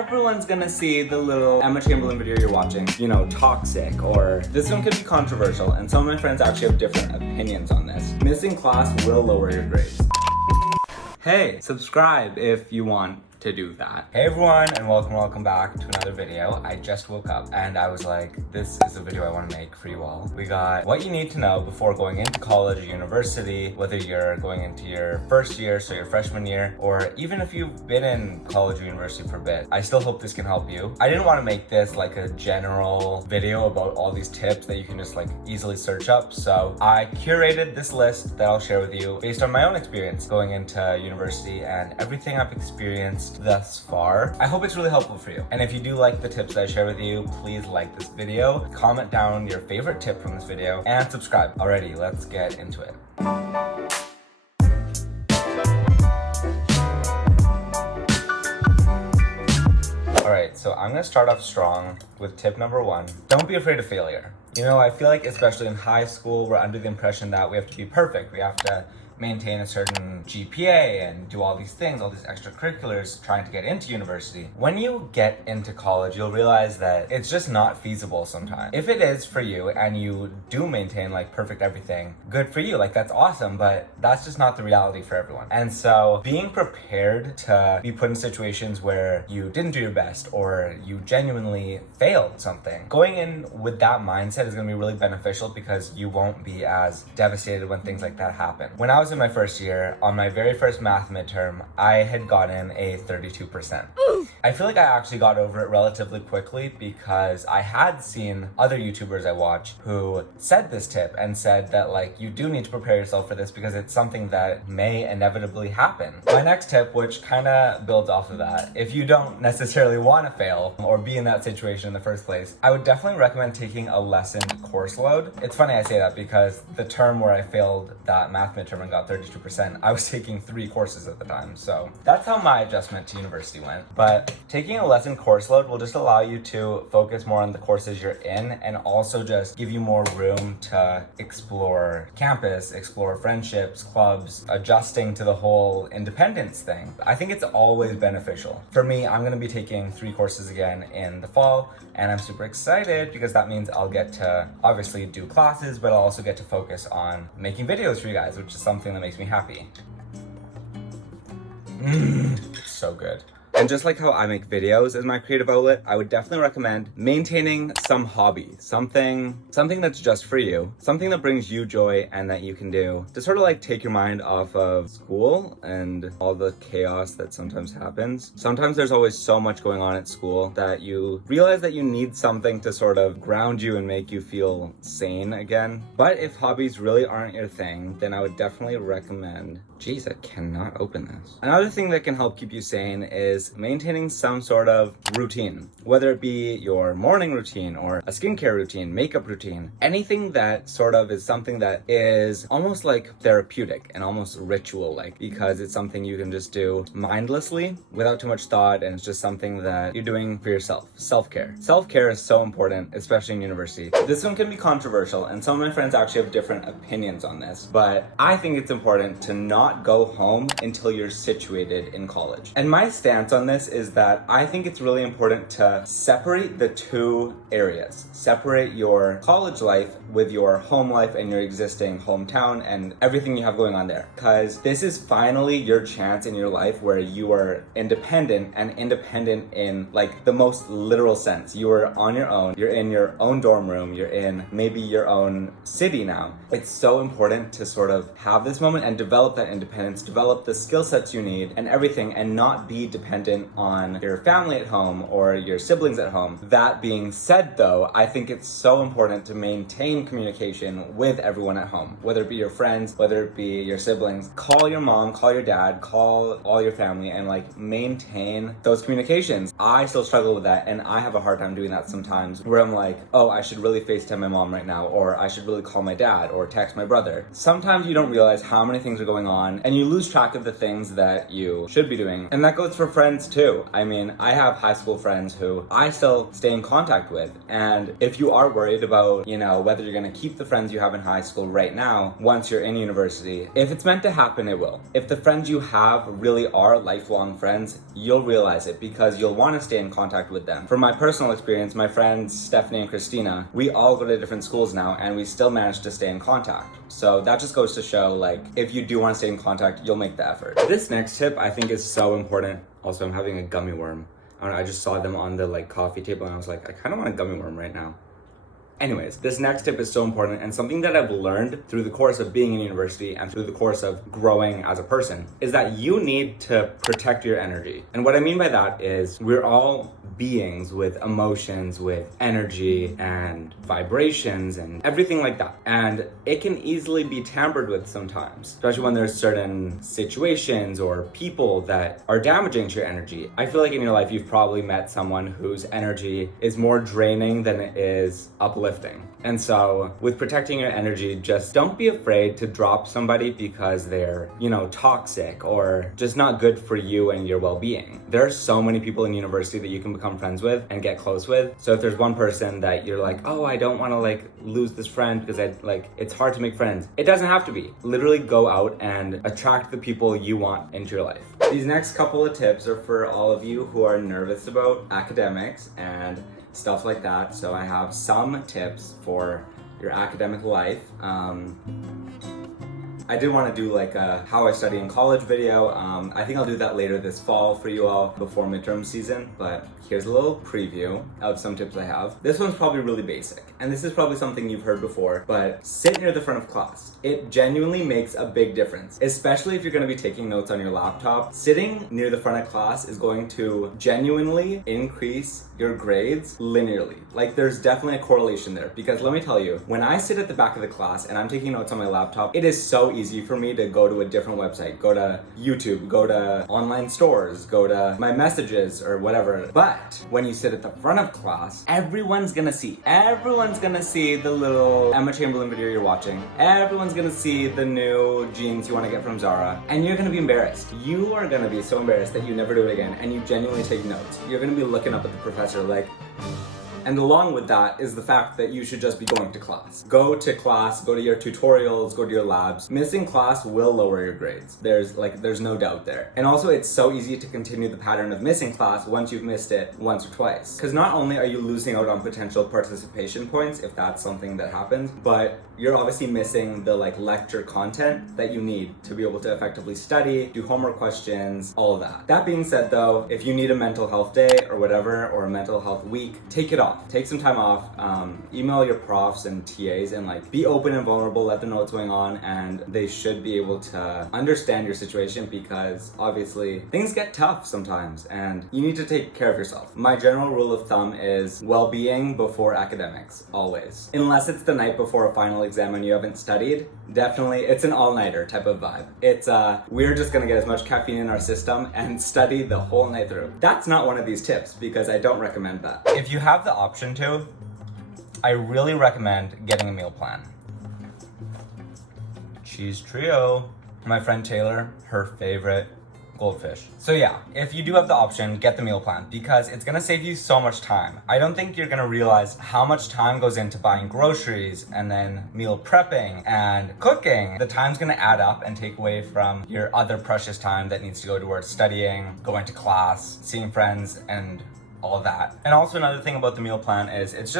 everyone's gonna see the little Emma Chamberlain video you're watching, you know, toxic, or this one could be controversial, and some of my friends actually have different opinions on this. Missing class will lower your grades. Hey, subscribe if you want to do that. Hey everyone, and welcome back to another video. I just woke up and I was like, this is a video I want to make for you all. We got what you need to know before going into college or university, whether you're going into your first year, so your freshman year, or even if you've been in college or university for a bit. I still hope this can help you. I didn't want to make this like a general video about all these tips that you can just like easily search up, so I curated this list that I'll share with you based on my own experience going into university and everything I've experienced thus far. I hope it's really helpful for you. And if you do like the tips that I share with you, please like this video, comment down your favorite tip from this video, and subscribe. Alrighty, let's get into it. Alright, so I'm gonna start off strong with tip number 1. Don't be afraid of failure. You know, I feel like especially in high school, we're under the impression that we have to be perfect. We have to maintain a certain GPA and do all these things, all these extracurriculars trying to get into university. When you get into college, you'll realize that it's just not feasible sometimes. If it is for you and you do maintain like perfect everything, good for you, like that's awesome, but that's just not the reality for everyone. And so being prepared to be put in situations where you didn't do your best or you genuinely failed something, going in with that mindset is gonna be really beneficial because you won't be as devastated when things like that happen. When I was in my first year, on my very first math midterm, I had gotten a 32%. I feel like I actually got over it relatively quickly because I had seen other YouTubers I watch who said this tip and said that like you do need to prepare yourself for this because it's something that may inevitably happen. My next tip, which kind of builds off of that, if you don't necessarily want to fail or be in that situation in the first place, I would definitely recommend taking a lessened course load. It's funny I say that because the term where I failed that math midterm and got 32%, I was taking 3 courses at the time. So that's how my adjustment to university went. But taking a lessened course load will just allow you to focus more on the courses you're in and also just give you more room to explore campus, explore friendships, clubs, adjusting to the whole independence thing. I think it's always beneficial. For me, I'm gonna be taking 3 courses again in the fall, and I'm super excited because that means I'll get to obviously do classes, but I'll also get to focus on making videos for you guys, which is something that makes me happy. It's so good. And just like how I make videos as my creative outlet, I would definitely recommend maintaining some hobby, something that's just for you, something that brings you joy and that you can do to sort of like take your mind off of school and all the chaos that sometimes happens. Sometimes there's always so much going on at school that you realize that you need something to sort of ground you and make you feel sane again. But if hobbies really aren't your thing, then I would definitely recommend, geez, I cannot open this. Another thing that can help keep you sane is maintaining some sort of routine, whether it be your morning routine or a skincare routine, makeup routine, anything that sort of is something that is almost like therapeutic and almost ritual-like because it's something you can just do mindlessly without too much thought, and it's just something that you're doing for yourself. Self-care. Self-care is so important, especially in university. This one can be controversial, and some of my friends actually have different opinions on this, but I think it's important to not go home until you're situated in college. And my stance on this is that I think it's really important to separate the two areas. Separate your college life with your home life and your existing hometown and everything you have going on there. Because this is finally your chance in your life where you are independent, and independent in like the most literal sense. You are on your own, you're in your own dorm room, you're in maybe your own city now. It's so important to sort of have this moment and develop that independence, develop the skill sets you need and everything, and not be dependent on your family at home or your siblings at home. That being said though, I think it's so important to maintain communication with everyone at home, whether it be your friends, whether it be your siblings. Call your mom, call your dad, call all your family, and like maintain those communications. I still struggle with that, and I have a hard time doing that sometimes, where I'm like, oh, I should really FaceTime my mom right now, or I should really call my dad or text my brother. Sometimes you don't realize how many things are going on and you lose track of the things that you should be doing. And that goes for friends friends too. I mean, I have high school friends who I still stay in contact with. And if you are worried about, whether you're gonna keep the friends you have in high school right now, once you're in university, if it's meant to happen, it will. If the friends you have really are lifelong friends, you'll realize it because you'll wanna stay in contact with them. From my personal experience, my friends Stephanie and Christina, we all go to different schools now and we still manage to stay in contact. So that just goes to show, like, if you do want to stay in contact, you'll make the effort. This next tip I think is so important. Also, I'm having a gummy worm. I don't know, I just saw them on the coffee table and I was like, I kind of want a gummy worm right now. Anyways, this next tip is so important and something that I've learned through the course of being in university and through the course of growing as a person is that you need to protect your energy. And what I mean by that is we're all beings with emotions, with energy and vibrations and everything like that. And it can easily be tampered with sometimes, especially when there's certain situations or people that are damaging to your energy. I feel like in your life, you've probably met someone whose energy is more draining than it is uplifting. And so with protecting your energy, just don't be afraid to drop somebody because they're, toxic or just not good for you and your well-being. There are so many people in university that you can become friends with and get close with. So if there's one person that you're like, oh, I don't want to lose this friend because it's hard to make friends. It doesn't have to be. Literally go out and attract the people you want into your life. These next couple of tips are for all of you who are nervous about academics and stuff like that. So I have some tips for your academic life. I did want to do a how I study in college video. I think I'll do that later this fall for you all before midterm season, but here's a little preview of some tips I have. This one's probably really basic, and this is probably something you've heard before, but sit near the front of class. It genuinely makes a big difference, especially if you're going to be taking notes on your laptop. Sitting near the front of class is going to genuinely increase your grades linearly. There's definitely a correlation there, because let me tell you, when I sit at the back of the class and I'm taking notes on my laptop, it is so easy for me to go to a different website, go to YouTube, go to online stores, go to my messages or whatever. But when you sit at the front of class, everyone's gonna see the little Emma Chamberlain video you're watching. Everyone's gonna see the new jeans you want to get from Zara, and you're gonna be embarrassed. You are gonna be so embarrassed that you never do it again, and you genuinely take notes. You're gonna be looking up at the professor and along with that is the fact that you should just be going to class. Go to class, go to your tutorials, go to your labs. Missing class will lower your grades. There's no doubt there. And also it's so easy to continue the pattern of missing class once you've missed it once or twice. Because not only are you losing out on potential participation points, if that's something that happens, but you're obviously missing the lecture content that you need to be able to effectively study, do homework questions, all of that. That being said though, if you need a mental health day or whatever, or a mental health week, take it off. Take some time off, email your profs and TAs and be open and vulnerable, let them know what's going on, and they should be able to understand your situation, because obviously things get tough sometimes and you need to take care of yourself. My general rule of thumb is well-being before academics, always. Unless it's the night before a final exam and you haven't studied, definitely it's an all-nighter type of vibe. It's we're just gonna get as much caffeine in our system and study the whole night through. That's not one of these tips because I don't recommend that. If you have the option to, I really recommend getting a meal plan. Cheese trio. My friend Taylor, her favorite goldfish. So yeah, if you do have the option, get the meal plan because it's gonna save you so much time. I don't think you're gonna realize how much time goes into buying groceries and then meal prepping and cooking. The time's gonna add up and take away from your other precious time that needs to go towards studying, going to class, seeing friends, and all of that. And also another thing about the meal plan is it's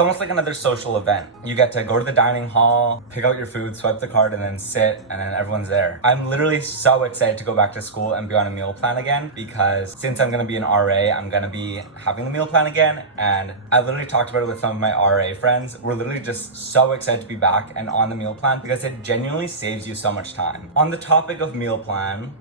almost like another social event. You get to go to the dining hall, pick out your food, swipe the card, and then sit, and then everyone's there. I'm literally so excited to go back to school and be on a meal plan again, because since I'm gonna be an RA, I'm gonna be having the meal plan again, and I literally talked about it with some of my RA friends. We're literally just so excited to be back and on the meal plan because it genuinely saves you so much time. On the topic of meal plan,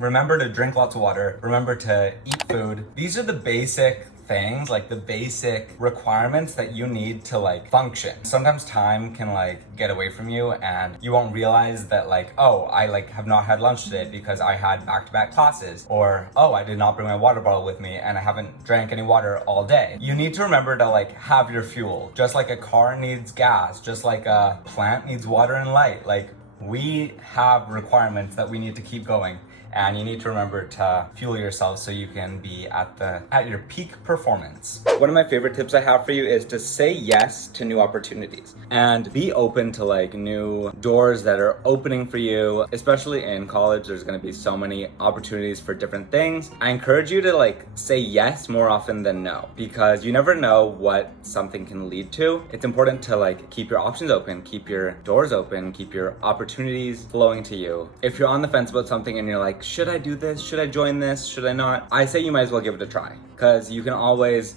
remember to drink lots of water, remember to eat food. These are the basic things, the basic requirements that you need to function. Sometimes time can get away from you and you won't realize that oh, I have not had lunch today because I had back-to-back classes, or oh, I did not bring my water bottle with me and I haven't drank any water all day. You need to remember to have your fuel. Just like a car needs gas, just like a plant needs water and light. We have requirements that we need to keep going. and you need to remember to fuel yourself so you can be at your peak performance. One of my favorite tips I have for you is to say yes to new opportunities and be open to like new doors that are opening for you, especially in college. There's going to be so many opportunities for different things. I encourage you to like say yes more often than no, because you never know what something can lead to. It's important to like keep your options open, keep your doors open, keep your opportunities flowing to you. If you're on the fence about something and you're like, should I do this? Should I join this? Should I not? I say you might as well give it a try, because you can always,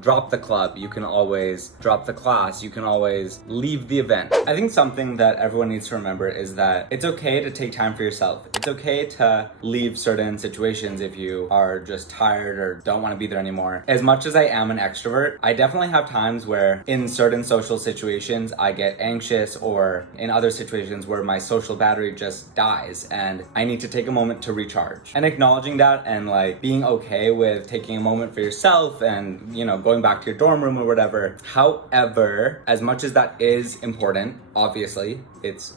drop the club. You can always drop the class. You can always leave the event. I think something that everyone needs to remember is that it's okay to take time for yourself. It's okay to leave certain situations if you are just tired or don't want to be there anymore. As much as I am an extrovert, I definitely have times where in certain social situations I get anxious, or in other situations where my social battery just dies and I need to take a moment to recharge. And acknowledging that and like being okay with taking a moment for yourself and, going back to your dorm room or whatever. However, as much as that is important, obviously, it's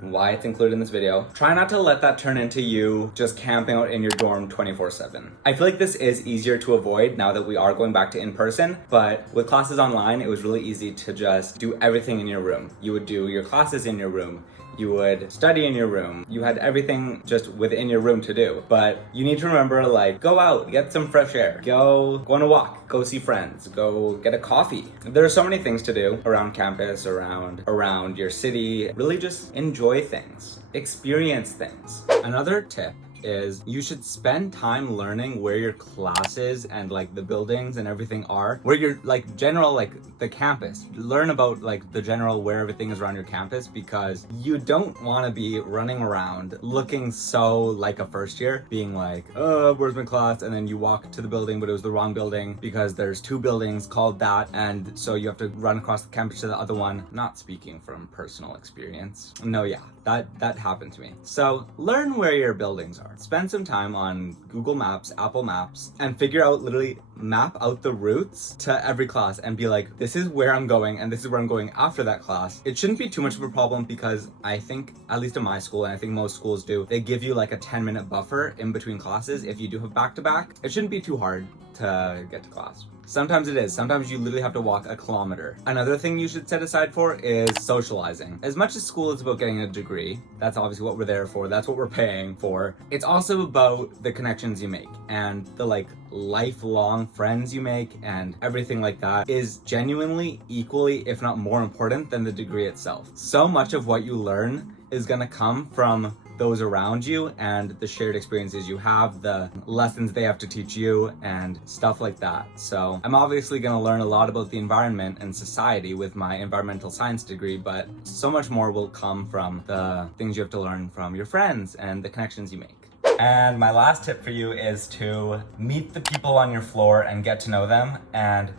why it's included in this video, try not to let that turn into you just camping out in your dorm 24/7. I feel like this is easier to avoid now that we are going back to in-person, but with classes online, it was really easy to just do everything in your room. You would do your classes in your room. You would study in your room. You had everything just within your room to do. But you need to remember, like, go out, get some fresh air, go on a walk, go see friends, go get a coffee. There are so many things to do around campus, around your city. Really just enjoy things, experience things. Another tip is you should spend time learning where your classes and like the buildings and everything are, where your like general, like the campus. Learn about like the general where everything is around your campus, because you don't want to be running around looking so like a first year, being like, oh, where's my class? And then you walk to the building, but it was the wrong building because there's two buildings called that, and so you have to run across the campus to the other one. Not speaking from personal experience. No, yeah, that happened to me. So learn where your buildings are. Spend some time on Google Maps, Apple Maps, and figure out, literally map out the routes to every class and be like, this is where I'm going and this is where I'm going after that class. It shouldn't be too much of a problem, because I think, at least in my school, and I think most schools do, they give you like a 10-minute buffer in between classes if you do have back-to-back. It shouldn't be too hard to get to class. Sometimes it is. Sometimes you literally have to walk a kilometer. Another thing you should set aside for is socializing. As much as school is about getting a degree, that's obviously what we're there for, that's what we're paying for, it's also about the connections you make and the like lifelong friends you make, and everything like that is genuinely equally, if not more important than the degree itself. So much of what you learn is gonna come from those around you and the shared experiences you have, the lessons they have to teach you, and stuff like that. So I'm obviously gonna learn a lot about the environment and society with my environmental science degree, but so much more will come from the things you have to learn from your friends and the connections you make. And my last tip for you is to meet the people on your floor and get to know them, and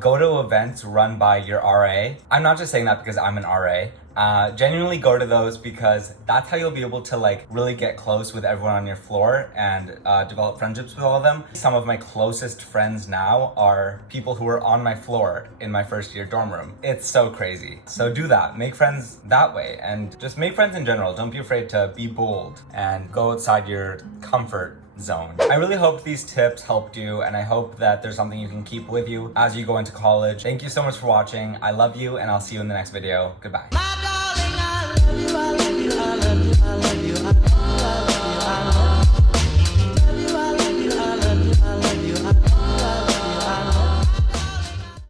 go to events run by your RA. I'm not just saying that because I'm an RA. Genuinely go to those, because that's how you'll be able to like really get close with everyone on your floor and develop friendships with all of them. Some of my closest friends now are people who were on my floor in my first year dorm room. It's so crazy. So do that, make friends that way, and just make friends in general. Don't be afraid to be bold and go outside your comfort zone. I really hope these tips helped you, and I hope that there's something you can keep with you as you go into college. Thank you so much for watching. I love you, and I'll see you in the next video. Goodbye. My darling, I love you, I love you, I love you, I love you, I love you.